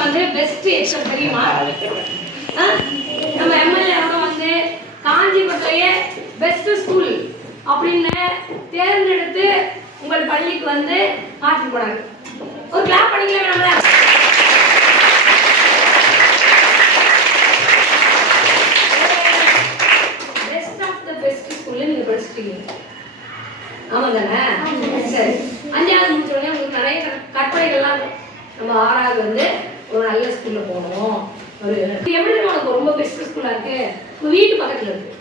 Exam வந்து best exam தெரியுமா? ஆ? நம்ம எம்எல்ஏ அவரும் வந்து காஞ்சிபுரத்துலயே பெஸ்ட் ஸ்கூல் அப்படின்னு தேர்ந்தெடுத்து உங்கள் பள்ளிக்கு வந்து மாற்றி போனாங்க ஒரு கிளாப் பண்ணிக்கலாம் நம்மள. பெஸ்ட் ஆஃப் த பெஸ்ட் ஸ்கூல்ல நீங்க படிச்சிட்டீங்க. ஆமா தானே சரி. அஞ்சாவது முடிச்ச உடனே உங்களுக்கு நிறைய கற்பனைகள்லாம் நம்ம ஆறாவது வந்து ஒரு நல்ல ஸ்கூல்ல போகணும். ஒரு எப்படி உனக்கு ரொம்ப பெஸ்ட் ஸ்கூலா இருக்கு. உங்க வீட்டு பக்கத்துல இருக்கு.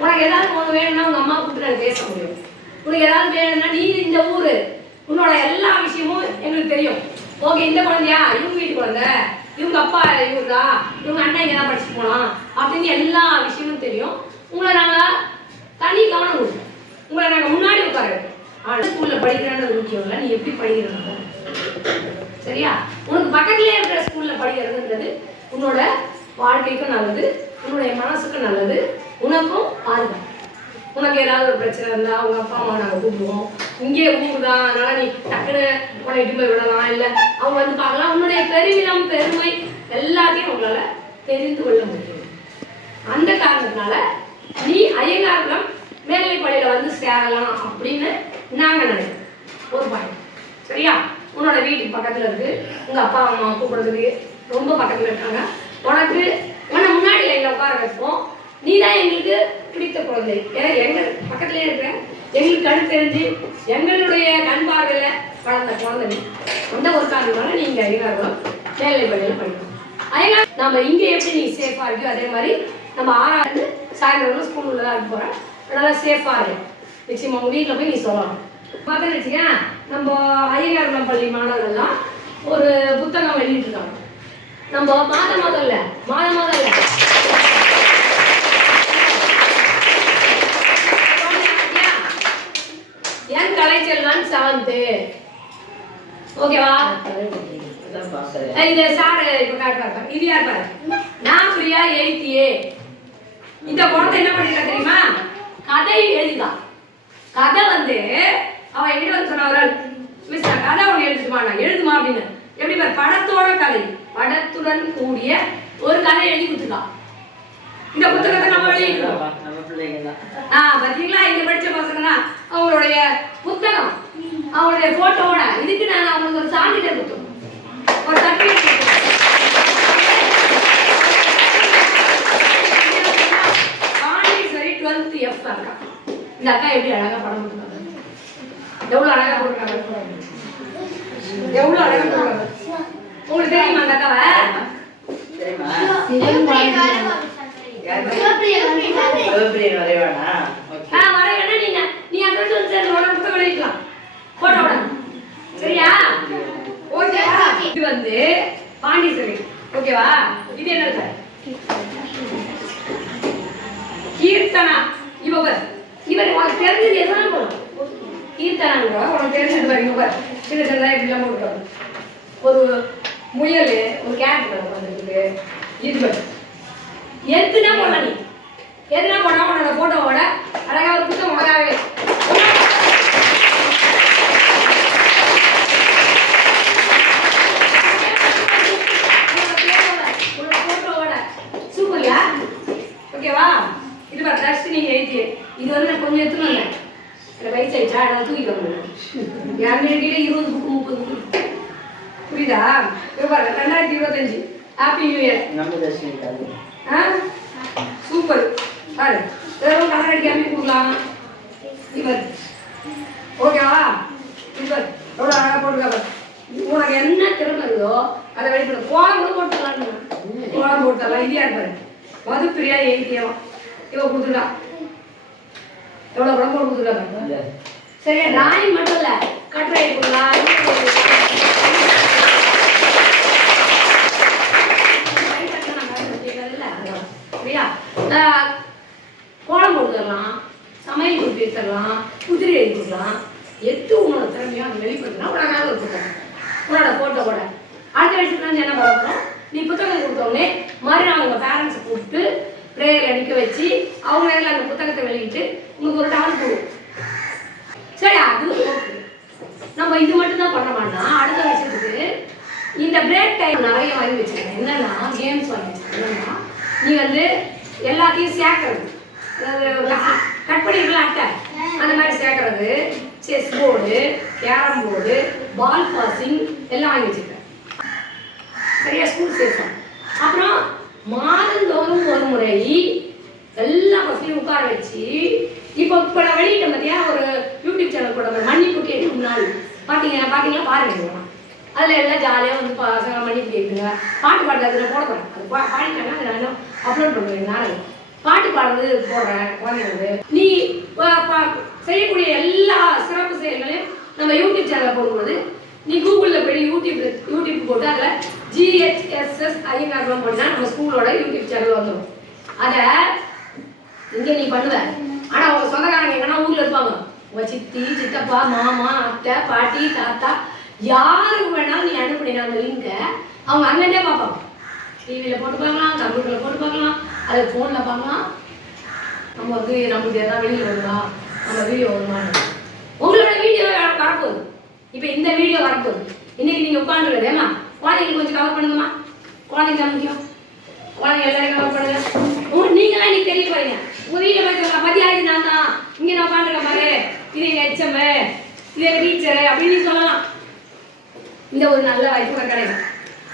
உனக்கு ஏதாவது உனக்கு வேணும்னா உங்க அம்மா கூப்பிட்டு நான் பேச முடியும். உனக்கு ஏதாவது வேணும்னா நீ இந்த ஊரு. உன்னோட எல்லா விஷயமும் எங்களுக்கு தெரியும். ஓகே இந்த குழந்தையா? இவங்க வீட்டு குழந்தை. இவங்க அப்பா இவங்க தான் இவங்க அண்ணன் இங்கே தான் படிச்சுட்டு போகலாம் அப்படின்னு எல்லா விஷயமும் தெரியும். உங்களை நாங்கள் தனி கவனம் கொடுப்போம். உங்களை நாங்கள் முன்னாடி உட்கார வைப்போம். ஆனால் ஸ்கூலில் படிக்கிறேன்றது முக்கியம் இல்லை. நீ எப்படி படிக்கிறேன் சரியா? உனக்கு பக்கத்துலயே இருக்கிற ஸ்கூல்ல படிக்கிறதுன்றது உன்னோட வாழ்க்கைக்கும் நல்லது உன்னுடைய மனசுக்கும் நல்லது உனக்கும் பாதுகாப்பு. உனக்கு ஏதாவது ஒரு பிரச்சனை இருந்தா அவங்க அப்பா அம்மா நாங்க கூப்பிடுவோம். இங்கே ஊர் தான் அதனால நீ டக்குன்னு உன்னை இட்டு போய் விடலாம். இல்ல அவங்க வந்து பார்க்கலாம். உன்னுடைய பெருமிதம் பெருமை எல்லாத்தையும் உங்களால தெரிந்து கொள்ள முடியும். அந்த காரணத்தினால நீ ஐயங்கார்குளம் மேல்நிலை பள்ளியில வந்து சேரலாம் அப்படின்னு நாங்க நினைக்கிறோம். ஒரு பாயிண்ட் சரியா? உன்னோட வீட்டுக்கு பக்கத்துல இருக்கு. உங்க அப்பா அம்மா கூப்பிடுறதுக்கு ரொம்ப பக்கத்துல இருக்காங்க. உனக்கு உன்னை முன்னாடி லைன்ல உட்கார வைப்போம் நீ தான் எங்களுக்கு பிடித்த குழந்தை. ஏன்னா எங்க பக்கத்துலயே இருக்கிறேன் எங்களுக்கு கண் தெரிஞ்சு எங்களுடைய கண் பார்வையில வளர்ந்த குழந்தை அந்த ஒரு காரணத்தினால நீங்க ஐயங்கார்குளம் மேல்நிலை பள்ளியில படிக்கணும். ஐயங்கா நம்ம இங்க எப்படி நீ சேஃபா இருக்கோ அதே மாதிரி நம்ம ஆறாவது சாயந்தரம் ஸ்கூல் உள்ள இருக்க போறேன். அதனால சேஃபா இருக்கு நிச்சயமா உங்க வீட்டுல போய் நீ சொல்லலாம் பார்த்தேன்னு வச்சுக்கேன் நம்ம ஐயங்கார்குளம் பள்ளி மாணவர்கள்லாம் ஒரு புத்தகம் வெளியிட்டிருக்காங்க நம்ம மாத மாதம் இல்ல மாதம் மாதம் இல்ல. என் கலைச்செல்வன் செவன்த்து ஓகேவா? அதான் இது சார் இப்ப காட்டுறாங்க இது யார் பாரு? நான் பிரியா எயித் ஏ இந்த குழந்தை என்ன பண்ணிருக்கா தெரியுமா? கதை எழுதிதான். கதை வந்து அவன் என்கிட்ட வந்து சொன்னவரால் மிஸ் நான் கதை ஒன்று எழுதுமா நான் எழுதுமா? அப்படின்னு. எப்படி பாரு படத்தோட கதை. படத்துடன் கூடிய ஒரு கதை எழுதி கொடுத்துருக்கான். இந்த புத்தகத்தை நம்ம வெளியிடுறோம். ஆ பாத்தீங்களா? இங்க படிச்ச பசங்க தான் அவங்களுடைய புத்தகம் அவங்களுடைய போட்டோவோட இதுக்கு நான் அவங்களுக்கு ஒரு சான்றிதழ் கொடுத்தோம் ஒரு சர்டிஃபிகேட் பாண்டீஸ்வரி டுவெல்த் எஃப் அக்கா இந்த அக்கா எப்படி அழகா படம் போட்டுருக்காங்க எவ்வளவு அழகா போட்டுருக்காங்க? எவ்வளவு அழகா போட்டுருக்காங்க? உங்களுக்கு தெரியுமா அந்த அக்காவை? சரியா? ஓகேவா இது வந்து பாண்டிச்சேரி ஓகேவா? இது என்ன சார் கீர்த்தனா. இவர் இவர் தெரிஞ்சது எதுனா போதும் கீர்த்தனாங்க உனக்கு தெரிஞ்சது பாரு பாரு. சின்ன சின்னதாக இப்படிலாம் போட்டுருக்காங்க ஒரு முயல் ஒரு கேட் வந்துருக்கு இது பாரு. எதுனா போடலாம் நீ. எதுனா போனா உன்னோட போட்டோவோட அழகாக ஒரு புத்தகம் உனக்காகவே உன்னோட போட்டோவோட சூப்பர்யா ஓகேவா இது பாரு ஃபர்ஸ்ட் நீங்க எழுதி இது வந்து நான் கொஞ்சம் எடுத்துன்னு வந்தேன் எனக்கு வயசு ஆயிடுச்சா நான் தூக்கிட்டு என் கிட்ட இருபது புக்கு முப்பது புக்கு புரியுதா பாருங்க ரெண்டாயிரத்தி இருபத்தஞ்சு ஹாப்பி நியூ இயர். ஆ சூப்பர் பாரு வெறும் கலர் அடிக்காம கொடுக்கலாம் இவர் ஓகேவா இவர் எவ்வளோ அழகாக போட்டுருக்கா உனக்கு என்ன திறமை இருக்குதோ அதை வெளிப்பட கோலம் கூட போட்டுக்கலாம் கோலம் போட்டுக்கலாம் இதையா இருப்பாரு மது பிரியா எழுதியவன் இவ கொடுத்துருக்கா எவ்வளோ படம் போட்டு கொடுத்துருக்கா பாரு இல்ல. சரியா? டிராயிங் மட்டும் இல்ல கட்டுரை கொடுக்கலாம் சரியா? கோலம் போட்டுக்கலாம் சமையல் குறிப்பு எடுத்துடலாம் குதிரை எழுதிக்கலாம் எது உன்னோட திறமையோ அதை வெளிப்படுத்தினா உனக்காக ஒரு புத்தகம். உன்னோட கூட. அடுத்த விஷயத்துல இருந்து என்ன பண்ணணும் நீ புத்தகம் கொடுத்தோடனே மறுநாள் உங்க பேரண்ட்ஸை கூப்பிட்டு ப்ரேயர் நிற்க வச்சு அவங்க நேரில் அந்த புத்தகத்தை வெளியிட்டு உங்களுக்கு ஒரு டவல் போடுவோம் சரி அது நம்ம இது மட்டும் தான் பண்ண மாட்டோம். அடுத்த விஷயத்துக்கு இந்த பிரேக் டைம் நிறைய வாங்கி வச்சிருக்கேன் என்னன்னா கேம்ஸ் வாங்கி வச்சிருக்கேன் நீ வந்து எல்லாத்தையும் சேர்க்கறது. கட் பண்ணிருக்கலாம் அட்டை? அந்த மாதிரி சேர்க்கறது. Chess board carrom board ball passing எல்லாம் வாங்கி வச்சிருக்கேன் சரியா? ஸ்கூல் சேர்த்தோம் அப்புறம் மாதந்தோறும் ஒரு முறை எல்லா பசங்களையும் உட்கார வச்சு இப்போ இப்போ நான் பார்த்தியா ஒரு யூடியூப் சேனல் கூட மன்னிப்பு கேட்டு முன்னாள் பார்த்தீங்க பார்த்தீங்களா பாருங்க அதில் எல்லாம் ஜாலியாக வந்து பசங்க பண்ணி கேட்குங்க. பாட்டு பாடுறது அதில் போடுறேன் போகிறேன் அது பா பாடிட்டாங்கன்னா அதை நான் அப்லோட் பண்ணுவேன் நானும் பாட்டு பாடுறது போடுறேன் குழந்தைங்களுக்கு. நீ செய்யக்கூடிய எல்லா சிறப்பு செயல்களையும் நம்ம யூடியூப் சேனலில் போடும்போது நீ கூகுளில் போய் யூடியூப் யூடியூப் போட்டு அதில் ஜிஹெச்எஸ்எஸ் ஐஎன்ஆர்லாம் பண்ணால் நம்ம ஸ்கூலோட யூடியூப் சேனல் வந்துடும் அதை இங்கே நீ பண்ணுவ. ஆனால் உங்க சொந்தக்காரங்க எங்கன்னா ஊரில் இருப்பாங்க. உங்க சித்தி சித்தப்பா மாமா அத்தை பாட்டி தாத்தா யாருக்கு வேணாலும் நீ அனுப்புனீங்க அந்த லிங்கை அவங்க அண்ணனே பார்ப்பாங்க டிவியில் போட்டு பார்க்கலாம் கம்ப்யூட்டரில் போட்டு பார்க்கலாம் அது ஃபோனில் பார்க்கலாம். நம்ம வந்து நம்மளுக்கு எதாவது வெளியில் வருமா நம்ம வீடியோ வருமானு உங்களோட வீடியோ வரப்போகுது. இப்போ இந்த வீடியோ வரப்போகுது. இன்னைக்கு நீங்கள் உட்காந்துருக்குது ஏமா குழந்தைங்க கொஞ்சம் கவர் பண்ணுங்கம்மா. குழந்தைங்க முக்கியம். குழந்தைங்க எல்லாரும் கவர் பண்ணுங்க. உங்க நீங்களாம் இன்னைக்கு தெரிய போறீங்க உங்க வீட்டில் பார்த்து மதியம் நான் தான். இங்கே நான் உட்காந்துருக்க பாரு. இது எங்கள் ஹெச்எம் இது எங்கள் டீச்சரு அப்படின்னு நீ சொல்லலாம். இந்த ஒரு நல்ல வாய்ப்பு கிடையாது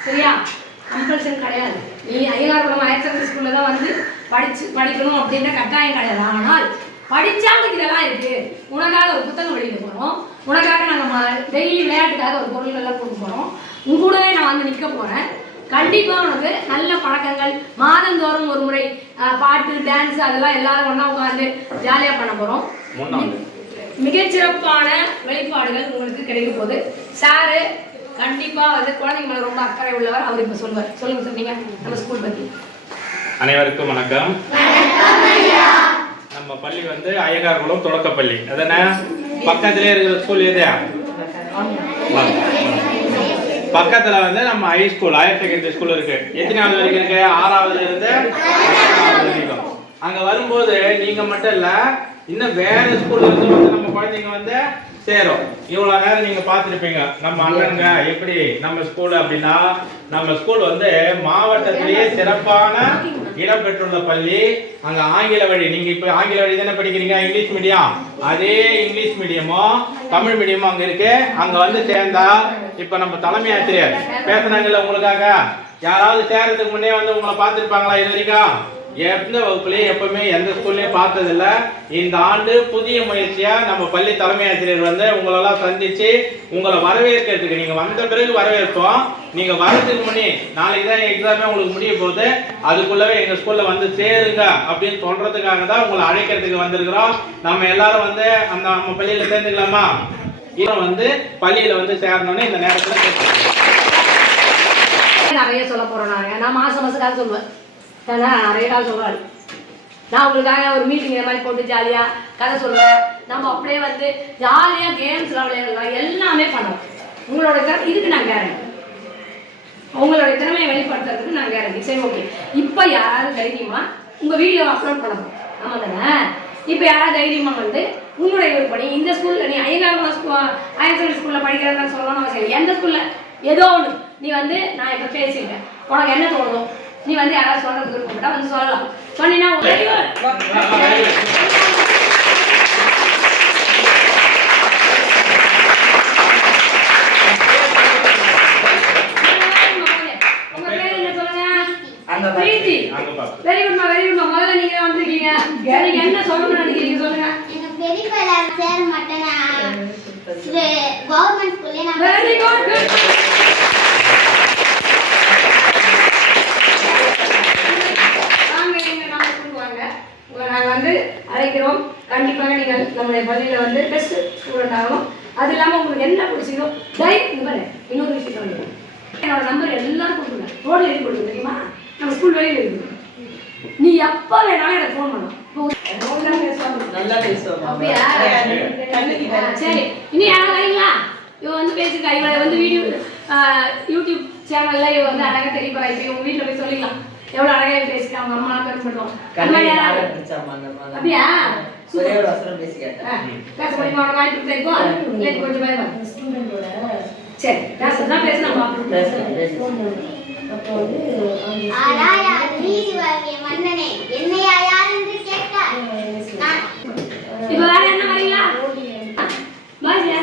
சரியா? கம்பல்சன் கிடையாது. நீ ஐயாயிரம் ஹையர் செகண்டரி ஸ்கூல்ல தான் வந்து படிச்சு படிக்கணும் அப்படின்ற கட்டாயம் கிடையாது. ஆனால் படிச்சாங்களுக்கு இதெல்லாம் இருக்கு. உனக்காக ஒரு புத்தகம் வெளியிட போறோம். உனக்காக நாங்கள் டெய்லி விளையாட்டுக்காக ஒரு பொருள் எல்லாம் கொடுக்க போறோம். உன் கூடவே நான் வந்து நிற்க போறேன். கண்டிப்பாக உனக்கு நல்ல பழக்கங்கள். மாதந்தோறும் ஒரு முறை பாட்டு டான்ஸ் அதெல்லாம் எல்லாரும் ஒன்றா உட்காந்து ஜாலியாக பண்ண போகிறோம் மூணாவது. மிகச்சிறப்பான வெளிப்பாடுகள் உங்களுக்கு கிடைக்க போகுது. சாரு கண்டிப்பா வந்து குழந்தைங்க மேல ரொம்ப அக்கறை உள்ளவர். அவர் இப்ப சொல்வார். சொல்லுங்க சார் நம்ம ஸ்கூல் பத்தி. அனைவருக்கும் வணக்கம். நம்ம பள்ளி வந்து ஐயங்கார்குளம் தொடக்கப்பள்ளி. அதனா பக்கத்திலே இருக்கிற ஸ்கூல் எது? பக்கத்துல வந்து நம்ம high school higher secondary school இருக்கு. எத்தனாவது வரைக்கும் இருக்கு? ஆறாவதுல இருந்து அங்க வரும்போது நீங்க மட்டும் இல்ல இன்னும் வேற ஸ்கூல்ல இருந்து வந்து நம்ம குழந்தைங்க வந்து சேரும். இவ்வளவு நேரம் நீங்க பார்த்திருப்பீங்க. நம்ம அண்ணனுங்க எப்படி நம்ம ஸ்கூல் அப்படின்னா நம்ம ஸ்கூல் வந்து மாவட்டத்திலேயே சிறப்பான இடம் பெற்றுள்ள பள்ளி. அங்க ஆங்கில வழி நீங்க இப்ப ஆங்கில வழி தானே படிக்கிறீங்க? இங்கிலீஷ் மீடியம் அதே இங்கிலீஷ் மீடியமும் தமிழ் மீடியமும் அங்க இருக்கு. அங்க வந்து சேர்ந்தா இப்ப நம்ம தலைமை ஆசிரியர். பேசுனாங்கல்ல உங்களுக்காக? யாராவது சேர்றதுக்கு முன்னே வந்து உங்களை பார்த்துருப்பாங்களா இது வரைக்கும்? எந்த வகுப்புலயும் எப்பவுமே எந்த ஸ்கூல்லயும் பார்த்ததில்ல. இந்த ஆண்டு புதிய முயற்சியா நம்ம பள்ளி தலைமை ஆசிரியர் வந்து உங்களெல்லாம் சந்திச்சு உங்களை வரவேற்கிறதுக்கு நீங்க வந்த பிறகு வரவேற்போம். நீங்க வரதுக்கு முன்னே நாளைக்கு தான் எக்ஸாமே உங்களுக்கு முடிய போகுது. அதுக்குள்ளவே எங்க ஸ்கூல்ல வந்து சேருங்க அப்படின்னு சொல்றதுக்காக தான் உங்களை அழைக்கிறதுக்கு வந்திருக்கிறோம். நம்ம எல்லாரும் வந்து அந்த நம்ம பள்ளியில சேர்ந்துக்கலாமா? இன்னும் வந்து பள்ளியில வந்து சேரணும்னு இந்த நேரத்துல நிறைய சொல்ல போறோம் நாங்க. நான் மாசம் மாசம் சொல்லுவேன். ஏன்னா நிறைய கதை நான் உங்களுக்காக ஒரு மீட்டிங் இந்த மாதிரி போட்டு ஜாலியா கதை சொல்லுவேன் நம்ம அப்படியே வந்து ஜாலியா கேம்ஸ்லாம் விளையாடலாம். எல்லாமே பண்ணுவோம் உங்களோட திறமை இதுக்கு நான் கேரண்டி உங்களோட திறமையை வெளிப்படுத்துறதுக்கு நான் கேரண்டி சரி ஓகே இப்போ யாராவது தைரியமா உங்க வீடியோ அப்லோட் பண்ணணும். ஆமாம் தானே? இப்போ யாராவது தைரியமாக வந்து உங்களுடைய விருப்பம் நீ இந்த ஸ்கூல்ல நீ ஐயங்கார் ஸ்கூல் ஹையர் ஸ்கூலில் படிக்கிறதா சொல்லணும் அவசியம் எந்த ஸ்கூலில் ஏதோ ஒன்று நீ வந்து நான் இப்போ பேசிட்டேன் உனக்கு என்ன தோணும் நீ வந்து யாராவது சொல்றதுக்கு விருப்பப்பட்டா வந்து சொல்லலாம். சொன்னீங்கன்னா வெரி குட்மா வெரி குட்மா முதல்ல நீங்க வந்திருக்கீங்க. நீங்க என்ன சொல்லணும்னு நினைக்கிறீங்க? சொல்லுங்க. எனக்கு பெரியப்பா சேர மாட்டேன் கவர்மெண்ட் ஸ்கூல்லே நான் வெரி குட் வாங்க எங்க நம்ம ஸ்கூலுக்கு வாங்க உங்களை நாங்கள் வந்து அழைக்கிறோம் கண்டிப்பாக நீங்கள் நம்முடைய பள்ளியில் வந்து பெஸ்ட் ஸ்டூடெண்ட் ஆகணும் அது இல்லாமல் உங்களுக்கு என்ன பிடிச்சதோ டை இங்க பாரு இன்னொரு விஷயம் சொல்லுங்க என்னோட நம்பர் எல்லாரும் கொடுத்துருங்க ரோட்ல எழுதி கொடுங்க தெரியுமா நம்ம ஸ்கூல் வெளியில் இருக்குது நீ எப்போ வேணாலும் எனக்கு ஃபோன் பண்ணலாம் இப்போ ஒரு நாள் பேசுவாங்க நல்லா பேசுவோம் அப்படியா ஆ, சரி இனி யாராவது வரீங்களா? இவ வந்து பேசிருக்கா இவளை வந்து வீடியோ யூடியூப் சேனல்ல இவ வந்து அழகா தெரியப்பா இப்போ இவங்க வீட்டில் போய் சொல்லிக்கலாம் எவ்வளோ அழகா பேசிருக்கா அவங்க அம்மா மாதிரி யாராவது அப்படியா? பேசி முடியுமா? வாய்ப்பு இல்லை கொஞ்சம் பயமா? சரி பேசலாம். அப்போ வந்து ஆராயார் நீதி வழங்கிய மன்னனே என்னையா யார் என்று கேட்டார் நான் இப்போ வேற என்ன வரீங்களா பாஜி பாருங்க ரோஹித் அம்மா ரோஹித் அவன் வளர்ப்பு ஓகே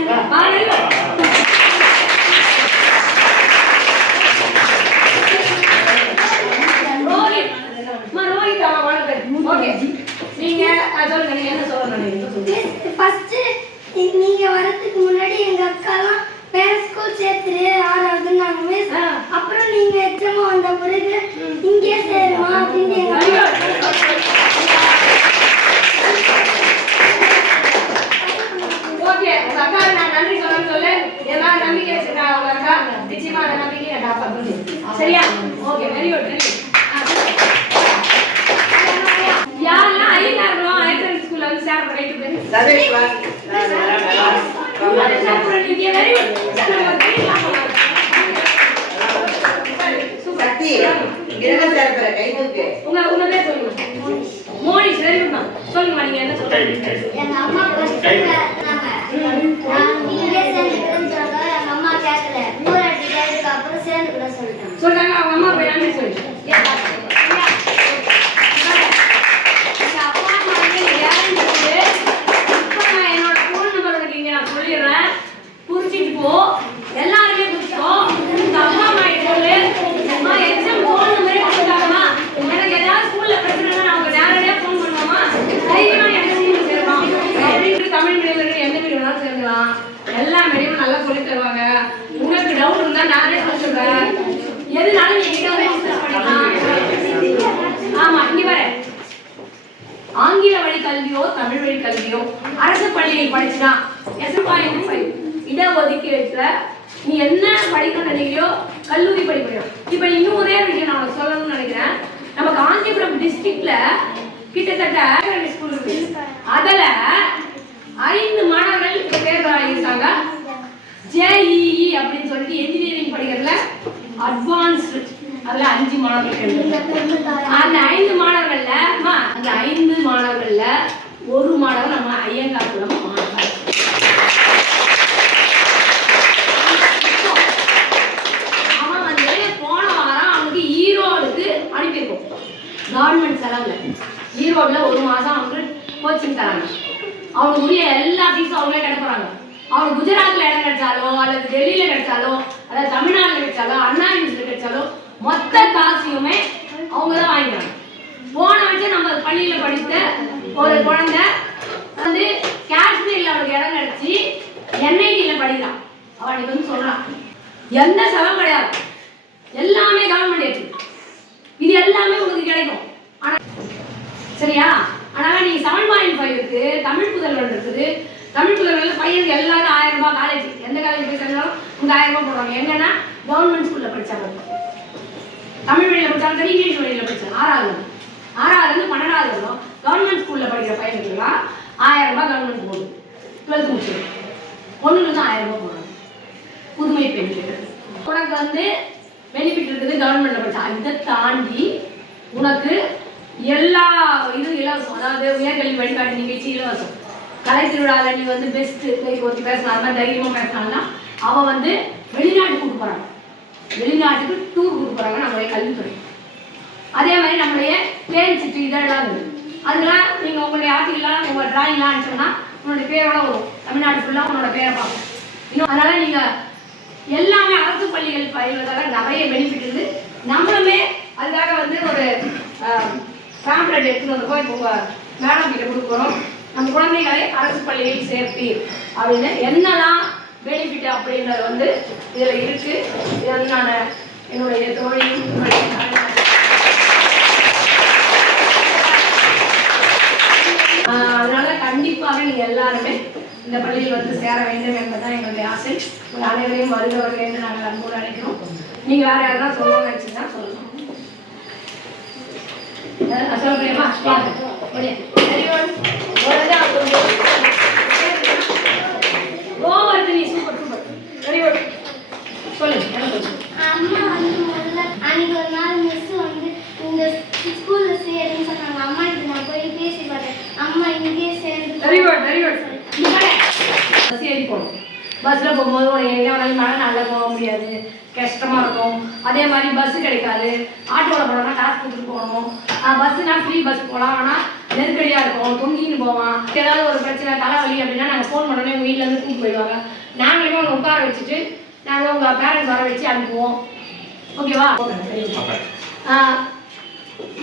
நீங்க சொல்லுங்க நீங்க என்ன சொல்ல நினைக்கிறீங்க சொல்லுங்க ஃபர்ஸ்ட் நீங்க வரதுக்கு முன்னாடி எங்க அக்காலாம் வேற ஸ்கூல் சேர்த்துரு ஆறாவதுன்னாங்க மிஸ். அப்புறம் நீங்க எக்ஸாம் வந்த பிறகு இங்கே சேருமா அப்படின்னு ஓகே உங்க அக்கா நான் நன்றி சொல்லணும்னு சொல்லு. ஏதாவது நம்பிக்கை வச்சிருக்கா உங்க அக்கா. நிச்சயமா அந்த நம்பிக்கை நான் காப்பாற்றுவேன் சரியா? ஓகே வெரி குட் வெரி யாரெல்லாம் ஐநாங்களோ ஐக்கன் ஸ்கூல்ல வந்து சேர் பண்ணிட்டு போய் சதீஷ் வா. வெரி குட் சக்தி இருங்க சார் பிற கை தூக்கு. உங்க உங்க பேர் சொல்லுங்க. மோனிஷ். வெரி குட் மேம் சொல்லுங்க நீங்க என்ன சொல்றீங்க? எங்க அம்மா ஃபர்ஸ்ட் நான் இங்கே சேர்ந்துக்கிறேன்னு சொல்றாங்க எங்க அம்மா கேட்கல ஊர் அடிக்கிறதுக்கு அப்புறம் சேர்ந்துக்கிட சொல்லிட்டாங்க சொல்றாங்க அவங்க அம்மா போய் நன்றி சொல்லு எங்க அப்பா அம்மா வந்து இங்க யாருன்னு சொல்லு. இப்ப நான் என்னோட phone number உனக்கு இங்க நான் சொல்லிடுறேன். குறிச்சிட்டு போ. எல்லாருமே குறிச்சிக்கோ. உங்க அப்பா அம்மா கிட்ட சொல்லு. அம்மா, exam phone number ஏ கொடுத்துட்டாங்கம்மா. எனக்கு ஏதாவது school ல பிரச்சனைனா நான் உங்க நேரடியா phone பண்ணுவேம்மா. தைரியமா எனக்கு school ல சேருமா. அப்படின்னு தமிழ் medium ல இருந்து எந்த medium வேணாலும் சேர்ந்துக்கலாம். எல்லா medium நல்லா சொல்லித் தருவாங்க உங்களுக்கு டவுட் இருந்தா நானே சொல்லி சொல்றேன் எதுனாலும் நீங்க கிட்ட வந்து discuss பண்ணிக்கலாம் ஆமா இங்க பாரு ஆங்கில வழி கல்வியோ தமிழ் வழி கல்வியோ அரசு பள்ளியில் படிச்சுனா எஸ் பாயிண்ட் நீ என்ன படிக்கணும்னு நினைக்கிறியோ கல்லூரி படிக்கணும் இப்போ இன்னும் ஒரே விஷயம் நான் உனக்கு சொல்லணும்னு நினைக்கிறேன். நம்ம காஞ்சிபுரம் டிஸ்ட்ரிக்ட்ல கிட்டத்தட்ட ஸ்கூல் இருக்கு. அதுல ஐந்து மாணவர்கள் இப்ப ஆகியிருக்காங்க. ஜேஇஇ அப்படின்னு சொல்லிட்டு இன்ஜினியரிங் படிக்கிறதுல அட்வான்ஸ்டு அதுல அஞ்சு மாணவர்கள் அந்த ஐந்து மாணவர்கள்ல அம்மா, அந்த ஐந்து மாணவர்கள்ல ஒரு மாணவர் நம்ம ஐயங்கார் மாணவர் அவன் வந்து போன வாரம் அவனுக்கு ஈரோடுக்கு அனுப்பியிருக்கோம் கவர்மெண்ட் செலவுல ஒரு மாசம் அவனுக்கு கோச்சிங் தராங்க. அவனுக்கு உரிய எல்லா ஃபீஸும் அவங்களே கிடைப்பாங்க அவனுக்கு குஜராத்ல இடம் கிடைச்சாலோ அல்லது டெல்லியில கிடைச்சாலோ அல்லது தமிழ்நாடுல கிடைச்சாலோ அண்ணா யூனிவர்சிட்டி கிடைச்சாலோ மொத்த காசையுமே அவங்க தான் வாங்கிக்கிறாங்க. போன வச்சு நம்ம பள்ளியில படித்த ஒரு குழந்தை வந்து காஷ்மீர்ல அவனுக்கு இடம் கிடைச்சி என்ஐடியில படிக்கிறான். அவனுக்கு வந்து சொல்றான். எந்த செலவும் கிடையாது எல்லாமே கவர்மெண்ட் எடுத்து இது எல்லாமே உங்களுக்கு கிடைக்கும் ஆனா சரியா அதனால நீங்க செவன் பாயிண்ட் ஃபைவ் இருக்கு தமிழ் புதல்வன் இருக்குது தமிழ் புதல்வன்ல பையனுக்கு எல்லாரும் ஆயிரம் ரூபாய் காலேஜ் எந்த காலேஜ் போய் சேர்ந்தாலும் உங்க ஆயிரம் ரூபாய் போடுவாங்க எங்கன்னா கவர்மெண்ட் ஸ்கூல்ல படிச்சாங்க தமிழ் வழியில படிச்சாலும் சரி இங்கிலீஷ் வழியில படிச்சாங்க ஆறாவது ஆறாவது இருந்து பன்னெண்டாவது வரும் கவர்மெண்ட் ஸ்கூல்ல படிக்கிற பையனுக்குலாம் ஆயிரம் ரூபாய் கவர்மெண்ட் போடுது டுவெல்த் முடிச்சு பொண்ணுக்கு தான் ஆயிரம் ரூபாய் போடுறாங்க புதுமை பெண்கள் உனக்கு வந்து பெனிஃபிட் இருக்குது கவர்மெண்ட்ல படிச்சா இதை பண்ணி உனக்கு எல்லா இது இலவசம். அதாவது உயர்கல்வி வழிகாட்டு நிகழ்ச்சி இலவசம். கலை திருவிழாவில் நீ வந்து பெஸ்ட் ஒருத்தி பேசலாம். தைரியமாக மாதிரி தைரியமா பேசலாம்னா அவ வந்து வெளிநாட்டுக்கு கூட்டு போகிறாங்க வெளிநாட்டுக்கு டூர் கூட்டு போகிறாங்க நம்மளுடைய கல்வித்துறை. அதே மாதிரி நம்மளுடைய பிளேன் சிட்டு இதெல்லாம் இருக்குது அதெல்லாம் நீங்கள் உங்களுடைய ஆர்டிகல்லாம் உங்கள் டிராயிங்லாம் அனுப்பிச்சோம்னா உங்களுடைய பேரோட வரும். தமிழ்நாடு ஃபுல்லாக உங்களோட பேரை பார்க்கும். இன்னும் அதனால் நீங்கள் எல்லாமே அரசு பள்ளிகள் பயில்வதால நிறைய பெனிஃபிட் இருக்குது நம்மளுமே அதுக்காக வந்து ஒரு பேம்ப்ளெட் எடுத்துகிட்டு வந்திருக்கோம் இப்போ உங்கள் மேடம் கிட்ட கொடுக்குறோம் நம்ம குழந்தைகளை அரசு பள்ளியில் சேர்ப்பீர் அப்படின்னு என்னெல்லாம் பெனிஃபிட் அப்படின்றது வந்து இதில் இருக்குது இது வந்து நான் என்னுடைய தோழியும் அதனால கண்டிப்பாக நீங்கள் எல்லாருமே இந்த பள்ளியில் வந்து சேர வேண்டும் என்பதுதான் எங்களுடைய ஆசை. உங்கள் அனைவரையும் வருக வருக என்று நாங்கள் அன்போடு அழைக்கிறோம். நீங்கள் வேறு யாராவது சொல்லணும்னு நினச்சிங்கன்னா சொல்லுங்கள் பஸ்ஸில் போகும்போது ஒரு எங்கே வேணாலும் மழை நல்லா போக முடியாது கஷ்டமாக இருக்கும் அதே மாதிரி பஸ்ஸு கிடைக்காது ஆட்டோ போனோம்னா போகணும். பஸ்ஸுனா ஃப்ரீ பஸ் போகலாம் ஆனால் நெருக்கடியாக இருக்கும். தொங்கின்னு போவான். ஏதாவது ஒரு பிரச்சனை தலைவலி அப்படின்னா நாங்கள் ஃபோன் பண்ணோன்னே உங்கள் வீட்டிலேருந்து கூப்பிட்டு போயிடுவாங்க. நாங்களுமே அவங்க உட்கார வச்சுட்டு நாங்கள் உங்கள் பேரண்ட்ஸ் வர வச்சு அனுப்புவோம். ஓகேவா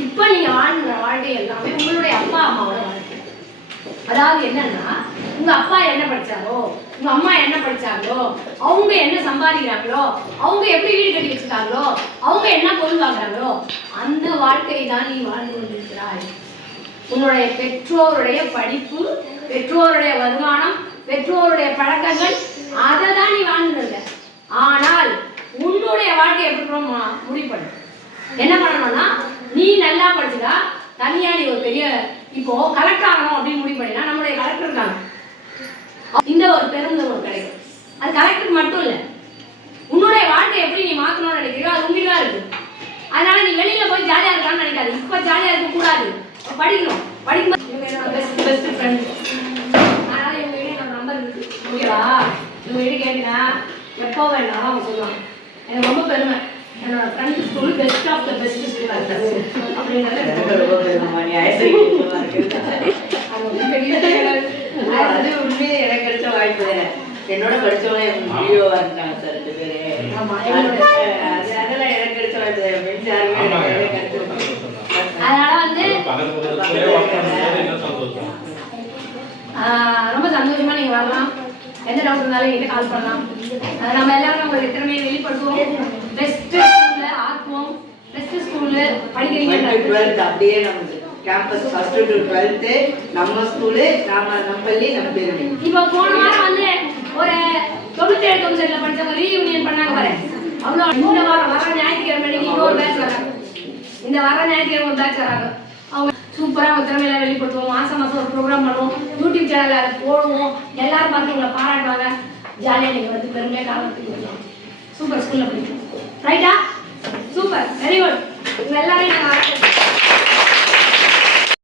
இப்போ நீங்கள் வாழ்ந்துற வாழ்க்கை எல்லாமே உங்களுடைய அப்பா அம்மாவோட வாழ்க்கை. அதாவது என்னன்னா உங்க அப்பா என்ன படிச்சாரோ உங்க அம்மா என்ன படிச்சாங்களோ அவங்க என்ன சம்பாதிக்கிறாங்களோ அவங்க எப்படி வீடு கட்டி வச்சிருக்காங்களோ அவங்க என்ன பொருள் வாங்குறாங்களோ அந்த வாழ்க்கையை தான் நீ வாழ்ந்து கொண்டிருக்கிறாய். உன்னுடைய பெற்றோருடைய படிப்பு பெற்றோருடைய வருமானம் பெற்றோருடைய பழக்கங்கள் அதை தான் நீ வாழ்ந்துருந்த ஆனால் உன்னுடைய வாழ்க்கை எப்படி இருக்கணும்னு முடிவு பண்ணு. என்ன பண்ணணும்னா நீ நல்லா படிச்சுதா தனியா நீ ஒரு பெரிய இப்போ கலெக்டர் ஆகணும் அப்படின்னு முடிவு பண்ணினா நம்மளுடைய கலெக்டர் இருக்காங்க. இந்த ஒரு பெருமிதம் ஒரு கிடைக்கும். அது கலெக்டர் மட்டும் இல்லை. உன்னுடைய வாழ்க்கை எப்படி நீ மாத்தணும்னு நினைக்கிறியோ அது உங்ககிட்ட தான் இருக்கு. அதனால நீ வெளியில போய் ஜாலியா இருக்கான்னு நினைக்காது. இப்ப ஜாலியா இருக்க கூடாது. படிக்கணும். படிக்கும்போது இவங்க என்னோட பெஸ்ட் பெஸ்ட் ஃப்ரெண்ட் அதனால இவங்க வீடு என்னோட நம்பர் இருக்கு. ஓகேவா இவங்க வீடு கேட்டீங்கன்னா எப்போ வேணாலும் அவங்க சொல்லுவாங்க. எனக்கு ரொம்ப பெருமை. என்னோட friend school best of the best school அப்படிங்கிறது எனக்கு ரொம்ப பெருமைமா, நீ higher secondary mark. அது வந்து பெரிய கிடையாது. அது உண்மையே எனக்கு என்னோட படிச்சவங்க என் வீடியோவா இருந்தாங்க சார் ரெண்டு பேரு. எனக்கு. எனக்கு அதனால. ஆஹ் ரொம்ப சந்தோஷமா நீங்க வரலாம். எந்த டவுட் இருந்தாலும் என்கிட்ட கால் பண்ணலாம். நம்ம எல்லாரும் நம்மளுடைய திறமையை வெளிப்படுத்துவோம். பெஸ்ட் ஸ்கூல்ல ஆக்குவோம் பெஸ்ட் ஸ்கூல்ல படிக்கிறீங்க 12th அப்படியே நமக்கு கேம்பஸ் ஃபர்ஸ்ட் டு டுவெல்த்து நம்ம ஸ்கூலு நாம நம்ம பள்ளி நம்ம பெருமை இப்போ போன வாரம் வந்து ஒரு தொண்ணூத்தி ஏழு தொண்ணூத்தி படிச்சவங்க ரீயூனியன் பண்ணாங்க பாரு. அவ்வளோ இந்த வாரம் வர ஞாயிற்றுக்கிழமை அன்னைக்கு இன்னொரு பேட்ச் வராங்க. இந்த வர ஞாயிற்றுக்கிழமை ஒரு பேட்ச் வராங்க. அவங்க சூப்பரா அவங்க திறமையில வெளிப்படுத்துவோம். மாசம் மாசம் ஒரு ப்ரோக்ராம் பண்ணுவோம். யூடியூப் சேனல்ல அதை போடுவோம். எல்லாரும் பார்த்து உங்களை பாராட்டுவாங்க. ஜாலியாக நீங்கள் வந்து பெருமையாக காலத்துக்கு சூப்பர் ஸ்கூலில் படிக்கணும் ரைட்டா சூப்பர் வெரி குட் உங்க எல்லாரையும்